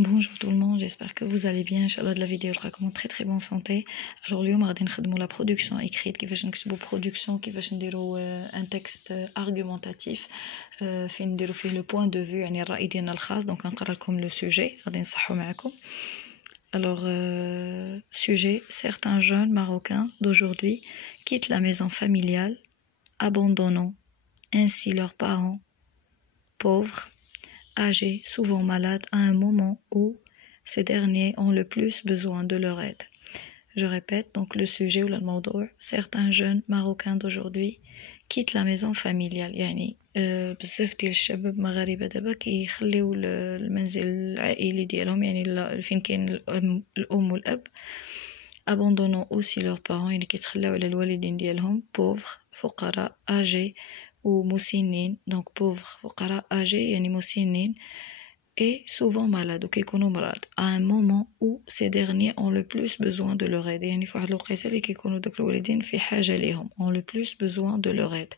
Bonjour tout le monde, j'espère que vous allez bien. Inch'Allah de la vidéo راكم en très bonne santé. Alors اليوم غادي نخدموا la production écrite كيفاش نكتبوا production كيفاش نديروا un texte argumentatif فين نديروا فيه le point de vue يعني الرأي ديالنا الخاص. donc نقرا لكم le sujet غادي نصحوا معكم. Alors sujet: certains jeunes marocains d'aujourd'hui quittent la maison familiale abandonnant ainsi leurs parents pauvres, âgés, souvent malades, à un moment où ces derniers ont le plus besoin de leur aide. Je répète, donc le sujet ou le mawdou', certains jeunes marocains d'aujourd'hui quittent la maison familiale. يعني بزاف ديال الشباب مغاربة دابا كيخليو المنزل العائلي ديالهم يعني فين كاين الأم والأب. abandonnant aussi leurs parents يعني كيتخلاو على الوالدين ديالهم. pauvres فقراء âgés ou مسنين donc pauvres فقراء âgés يعني مسنين et souvent malades ou كيكونوا مرض à un moment où ces derniers ont le plus besoin de leur aide يعني في واحد الوقيته اللي كيكونوا داك الوالدين في حاجه ليهم ont le plus besoin de leur aide.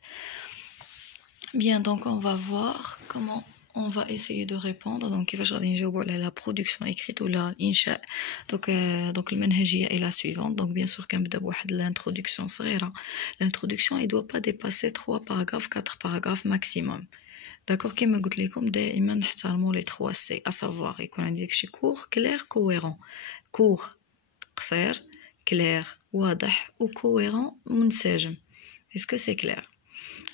Bien, donc on va voir comment on va essayer de répondre. donc كيفاش غادي نجاوبوا على la production écrite ولا الانشاء. donc المنهجيه est la suivante. donc bien sûr كنبدا بواحد l'introduction صغيره. l'introduction il doit pas dépasser 3 paragraphes 4 paragraphes maximum. d'accord كما قلت لكم دائما نحترموا les 3 C à savoir يكون عندي داكشي court clair cohérent. court قصير clair واضح و cohérent منسجم. est-ce que c'est clair?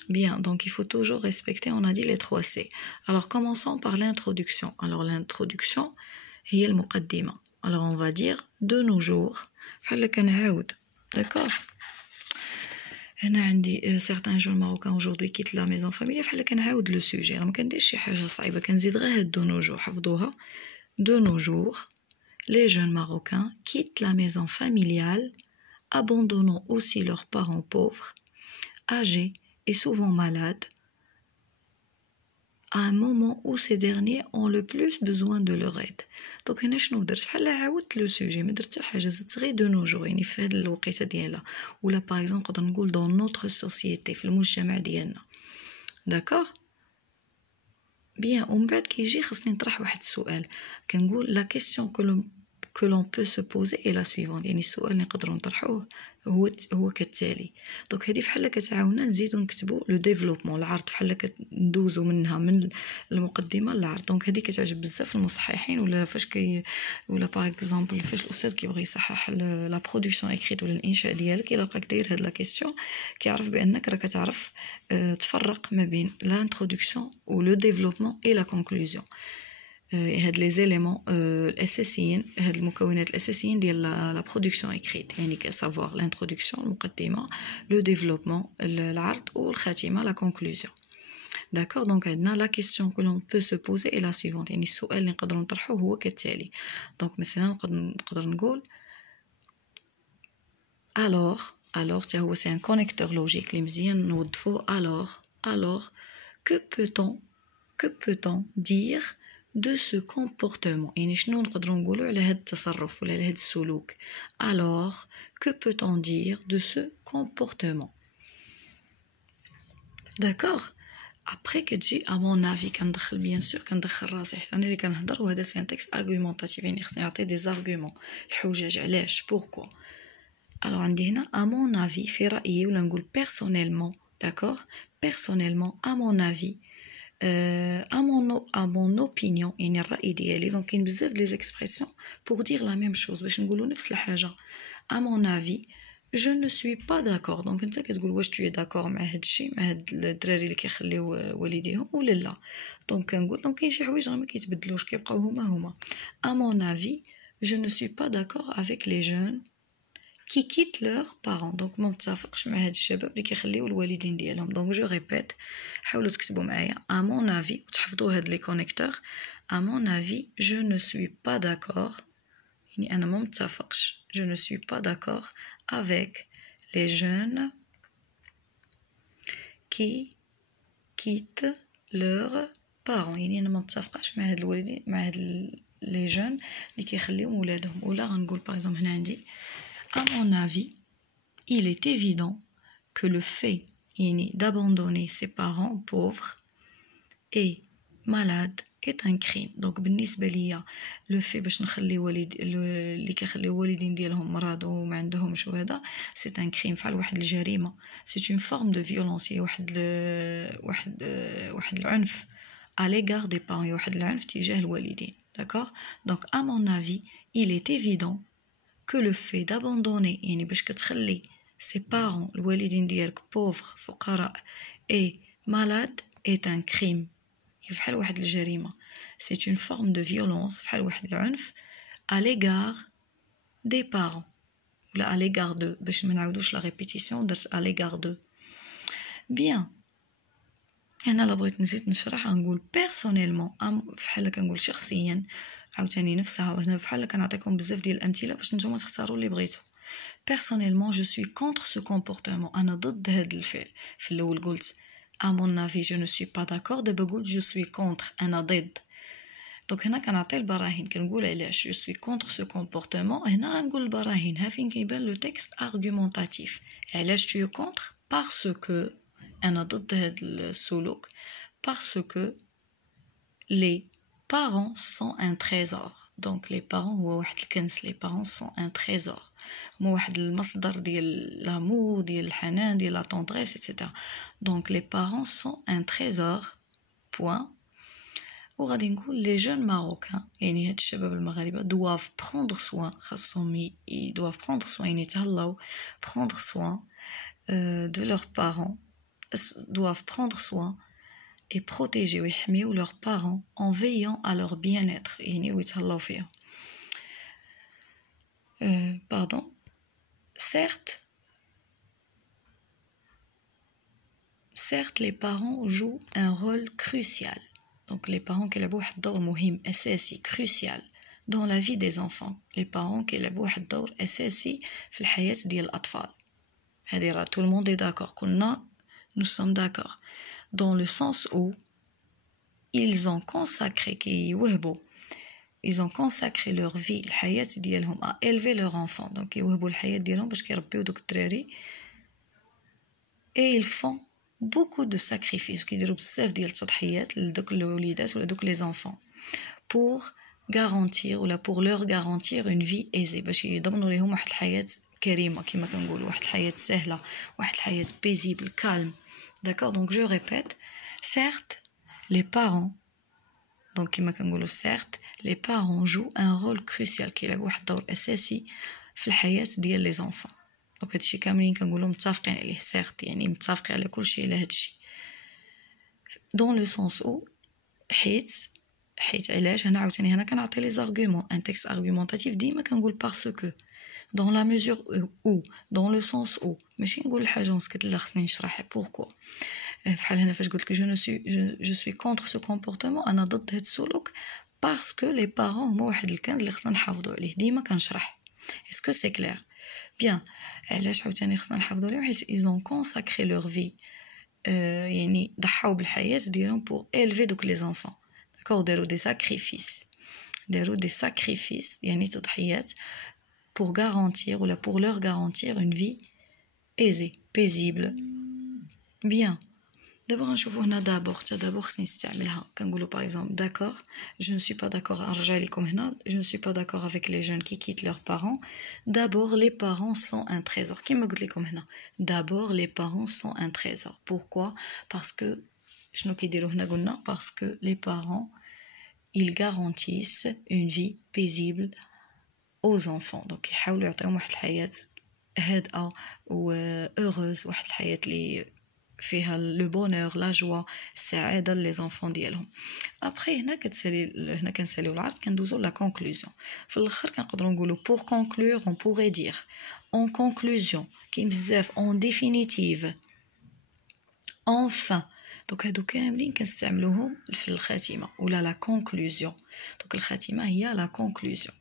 Bien, donc il faut toujours respecter, on a dit les 3 C. Alors commençons par l'introduction. Alors l'introduction هي المقدمة. Alors on va dire de nos jours. بحال كنعاود. d'accord. هنا عندي certains jeunes marocains aujourd'hui quittent la maison familiale. بحال كنعاود لو سوجي. راه ما كنديرش شي حاجة صعيبة كنزيد غير هاد de nos jours حفظوها. de nos jours les jeunes marocains quittent la maison familiale abandonnant aussi leurs parents pauvres, âgés et souvent malades, à un moment où ces derniers ont le plus besoin de leur aide. donc هنا شنو درت بحال عاودت لو سوجي ما درت حتى حاجه زدت غير دو نوجو يعني في هاد الوقيته ديالها ولا باغ اكزومبل نقدر نقول دون نوتر سوسيتي في المجتمع ديالنا. داكوغ بيان. ومن بعد كيجي خصني نطرح واحد السؤال كنقول لا كيسيون que l'on peut se poser est la suivante. يعني السؤال اللي نقدروا نطرحوه هو كالتالي. دونك هذه بحال كتعاوننا نزيدو نكتبوا لو ديفلوبمون العرض بحال كندوزو منها من المقدمه للعرض. دونك هذه كتعجب بزاف المصححين ولا فاش ولا باغ اكزومبل فاش الاستاذ كيبغي يصحح لا برودكسيون اكريت ولا الانشاء ديالك الا لقاك داير هاد لا كيسيون كيعرف بانك راه كتعرف تفرق ما بين لانترودكسيون و لو ديفلوبمون اي لا كونكلوزيون. هاد لي زيليمون الاساسيين هاد المكونات الاساسيين ديال لا برودكسيون اكريت يعني كسافوار لانترودكسيون المقدمه لو ديفلوبمون العرض والخاتمه لا كونكلوزيون. داكور. دونك عندنا لا كيسيون كو لون بو سو بوزي اي لا سويفونت يعني السؤال اللي نقدروا نطرحوه هو كالتالي. دونك مثلا نقدر نقول alors تا هو سي ان كونيكتور لوجيك اللي مزيان نوظفوه. alors que peut-on dire de ce comportement يعني شنو نقدروا نقولوا على هذا التصرف ولا على هذا السلوك. alors que peut-on dire de ce comportement. d'accord. après كتجي à mon avis كندخل بيان سور كندخل راسي حتى انا اللي كنهضر وهذا سي ان تكست argumentatif يعني خصني نعطي دي زارغومون الحجج علاش pourquoi. alors عندي هنا à mon avis في رأيي ولا نقول personnellement. d'accord. personnellement à mon avis à mon opinion يعني الرأي ديالي. دونك كاين بزاف لي زيكسبرسيون pour dire la même chose باش نقولوا نفس الحاجه. à mon avis je ne suis pas d'accord. دونك انت كتقول واش tu es d'accord مع هاد الشيء مع هاد الدراري اللي كيخليو والديهم ولا لا. دونك كنقول دونك كاين شي حوايج راه ما كيتبدلوش كيبقاو هما. à mon avis je ne suis pas d'accord avec les jeunes qui quittent leurs parents. donc ما متفقش مع هاد الشباب اللي كيخليو الوالدين ديالهم. donc je répète حاولوا تكتبوا معايا à mon avis وتحفظوا هاد لي كونيكتور. à mon avis je ne suis pas d'accord يعني انا ما متفقش je ne suis pas d'accord avec les jeunes qui quittent leurs parents يعني انا ما متفقش مع هاد الوالدين مع هاد لي جون اللي كيخليو ولادهم. ولا غنقول باغ اكزومبل هنا عندي à mon avis il est évident que le fait d'abandonner ses parents pauvres est malade est un crime. Donc بالنسبة ليا لو في باش نخلي اللي كيخليو الوالدين ديالهم مرض وما عندهمش وهذا سي ان كريم، فعل واحد الجريمة، سي اون فورم دو فيولونس، هي واحد العنف à l'égard des parents، واحد العنف تجاه الوالدين. D'accord. Donc à mon avis il est évident que le fait d'abandonner يعني باش كتخلي ses parents الوالدين ديالك pauvres فقراء et malade est un crime، فحال واحد الجريمة، c'est une forme de violence، فحال واحد العنف à l'égard des parents ولا à l'égard de، باش ما نعاودوش لا ريبيتيسيون درت à l'égard de. bien هنا لا بغيت نزيد نشرح نقول بيرسونيلمون، فحال كنقول شخصيا عاوتاني نفسها، وهنا فحال كنعطيكم بزاف ديال الامثله باش نتوما تختاروا اللي بغيتو. بيرسونيلمون جو سوي كونتر سو كومبورتمون، انا ضد هذا الفعل. في الاول قلت à mon avis je ne suis pas d'accord، دابا قلت je suis contre، انا ضد. دونك هنا كنعطي البراهين، كنقول علاش جو سوي كونتر سو كومبورتمون، هنا غنقول البراهين. ها فين كيبان لو تكست ارغومونطاتيف. علاش تو كونتر؟ باسكو أنا ضد هذا السلوك، parce que les parents sont un trésor. donc les parents هو واحد الكنز، les parents sont un trésor، هما واحد المصدر ديال l'amor ديال الحنان ديال la tendresse etc. donc les parents sont un trésor point. وغادي نقول les jeunes marocains يعني هاد الشباب المغاربه doivent prendre soin، خاصهم doivent prendre soin يعني يتهلاو prendre soin de leurs parents، doivent prendre soin et protéger ويحميو leurs parents en veillant à leur bien-être يعني ويتهلاو فيهم. pardon. certes les parents jouent un rôle crucial. donc les parents كيلعبوا واحد الدور مهم أساسي crucial dans la vie des enfants. les parents كيلعبوا واحد الدور أساسي في الحياة ديال الأطفال. هذه راه tout le monde est d'accord، كلنا nous sommes d'accord dans le sens où ils ont consacré ils ont consacré leur vie الحياة ديالهم à élever leur enfant. donc يوهبوا الحياة ديالهم باش كيربيو دوك الدراري et ils font beaucoup de sacrifices، كيديروا بزاف ديال التضحيات لدوك الوليدات ولا دوك les enfants pour garantir ولا pour leur garantir une vie aisée، باش يضمنوا لهم واحد الحياة كريمة كما كنقولوا، واحد الحياة سهلة، واحد الحياة paisible calme. d'accord. donc je répète certes les parents donc كما كنقولوا certes les parents jouent un rôle crucial، كيلعبوا واحد الدور اساسي في الحياه ديال les enfants. donc هادشي كاملين كنقولوا متفقين عليه certes يعني متفقين على كل شيء على هادشي dans le sens où حيت علاش هنا عاوتاني هنا كنعطي لي زارغومون ان تكست ارغومونطاتيف ديما كنقول باسكو dans la mesure où dans le sens où ماشي نقول الحاجه ونسكت لا خصني نشرح pourquoi. فحال هنا فاش قلت لك je suis contre ce comportement انا ضد هاد السلوك parce que les parents هما واحد الكنز اللي خصنا نحافظوا عليه. ديما كنشرح est-ce que c'est clair bien. علاش عاوتاني خصنا نحافظوا عليهم؟ حيت ils ont consacré leur vie يعني ضحاو بالحياه ديالهم pour élever دوك les enfants. d'accord. داروا des sacrifices يعني تضحيات pour garantir ou pour leur garantir une vie aisée paisible. bien. دابا غنشوفوا هنا d'abord خصني نستعملها كنقولوا par exemple d'accord je ne suis pas d'accord. نرجع لكم هنا je ne suis pas d'accord avec les jeunes qui quittent leurs parents. d'abord les parents sont un trésor كما قلت لكم هنا d'abord les parents sont un trésor. pourquoi؟ parce que شنو كيديروا هنا قلنا parce que les parents ils garantissent une vie paisible aux enfants. donc يحاولوا يعطيهم واحد الحياة هادئة و heureuse، واحد الحياة اللي فيها لو بونور لا جوا السعاده لي زونفون ديالهم. ابري هنا كنساليو العرض كندوزو لا كونكلوزيون. في الاخر كنقدروا نقولوا pour conclure on pourrait dire en conclusion كاين بزاف en définitive enfin. دونك هادو كاملين كنستعملوهم في الخاتمه ولا لا كونكلوزيون. دونك الخاتمه هي لا كونكلوزيون.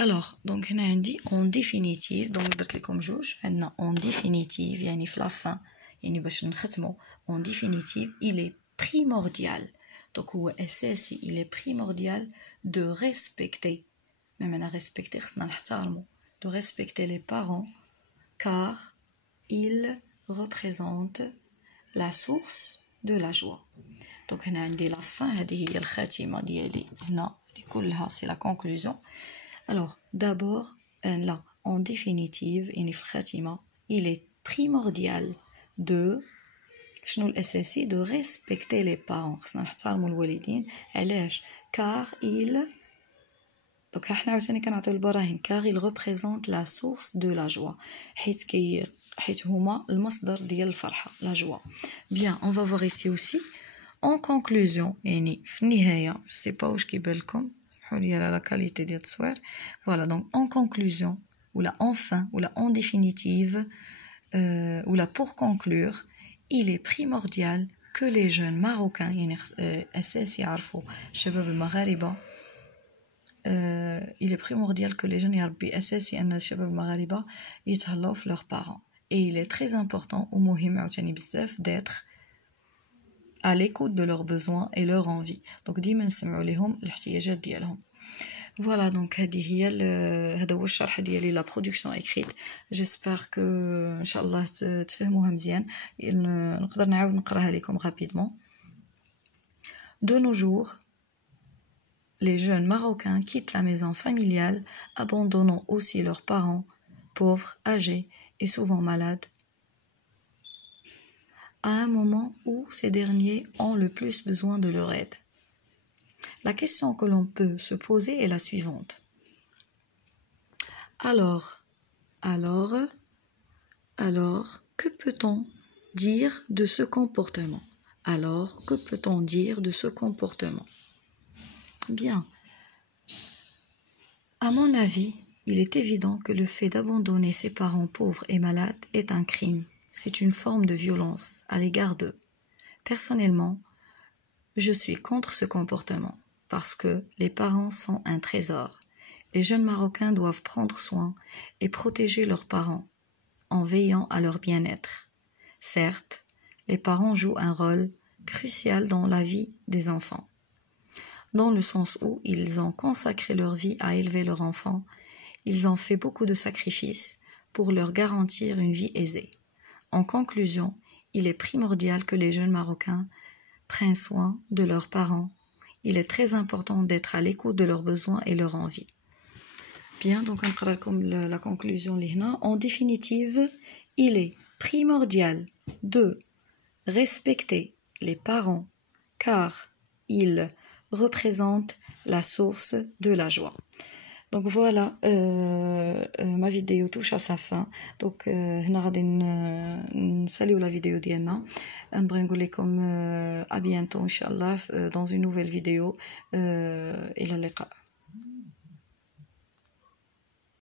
alors donc هنا عندي en définitive donc درت لكم جوج. عندنا en définitive يعني في لا fin يعني باش نختمو en définitive il est primordial donc هو أساسي il est primordial de respecter ما معنى respecter خصنا نحترمو de respecter les parents car ils représentent la source de la joie. دونك هنا عندي لا فان هذه هي الخاتمه ديالي هنا هذه كلها سي لا كونكلوزيون alors d'abord là en définitive يعني في الخاتمه il est primordial de شنو الاساسي de respecter les parents خصنا نحترموا الوالدين علاش car il دونك حنا عاوتاني كنعطيو البراهين car il représente la source de la joie حيت هما المصدر ديال الفرحه la joie bien on va voir ici aussi en conclusion يعني في النهايه je sais pas واش كيبان لكم سمحوا لي على لا كاليتي ديال التصوير voilà donc en conclusion ولا enfin ولا en définitive ولا pour conclure il est primordial que les jeunes marocains يعني اساسي يعرفوا الشباب المغاربه il est primordial que les jeunes يربي اساسي ان الشباب المغاربه يتهلاو في leurs parents et il est très important ومهم عاوتاني بزاف d'être à l'écoute de leurs besoins et leurs envies donc ديما نسمعوا لهم الاحتياجات ديالهم voilà donc هذه هي هذا هو الشرح ديالي لا برودكسيون écrite j'espère que ان شاء الله تفهموها مزيان نقدر نعاود نقراها لكم rapidement de nos jours les jeunes marocains quittent la maison familiale abandonnant aussi leurs parents pauvres âgés et souvent malades à un moment où ces derniers ont le plus besoin de leur aide. La question que l'on peut se poser est la suivante. Alors, que peut-on dire de ce comportement? Alors, que peut-on dire de ce comportement? Bien. À mon avis, il est évident que le fait d'abandonner ses parents pauvres et malades est un crime. C'est une forme de violence à l'égard d'eux. Personnellement, je suis contre ce comportement parce que les parents sont un trésor. Les jeunes Marocains doivent prendre soin et protéger leurs parents en veillant à leur bien-être. Certes, les parents jouent un rôle crucial dans la vie des enfants, dans le sens où ils ont consacré leur vie à élever leurs enfants, ils ont fait beaucoup de sacrifices pour leur garantir une vie aisée. En conclusion, il est primordial que les jeunes Marocains prennent soin de leurs parents. Il est très important d'être à l'écoute de leurs besoins et leurs envies. Bien, donc on va comme la conclusion. En définitive, il est primordial de respecter les parents car ils représentent la source de la joie. Donc voilà, ma vidéo touche à sa fin. Donc هنا غادي نساليو la vidéo ديالنا. نبغي نقول لكم à bientôt ان شاء الله dans une nouvelle vidéo. الى اللقاء.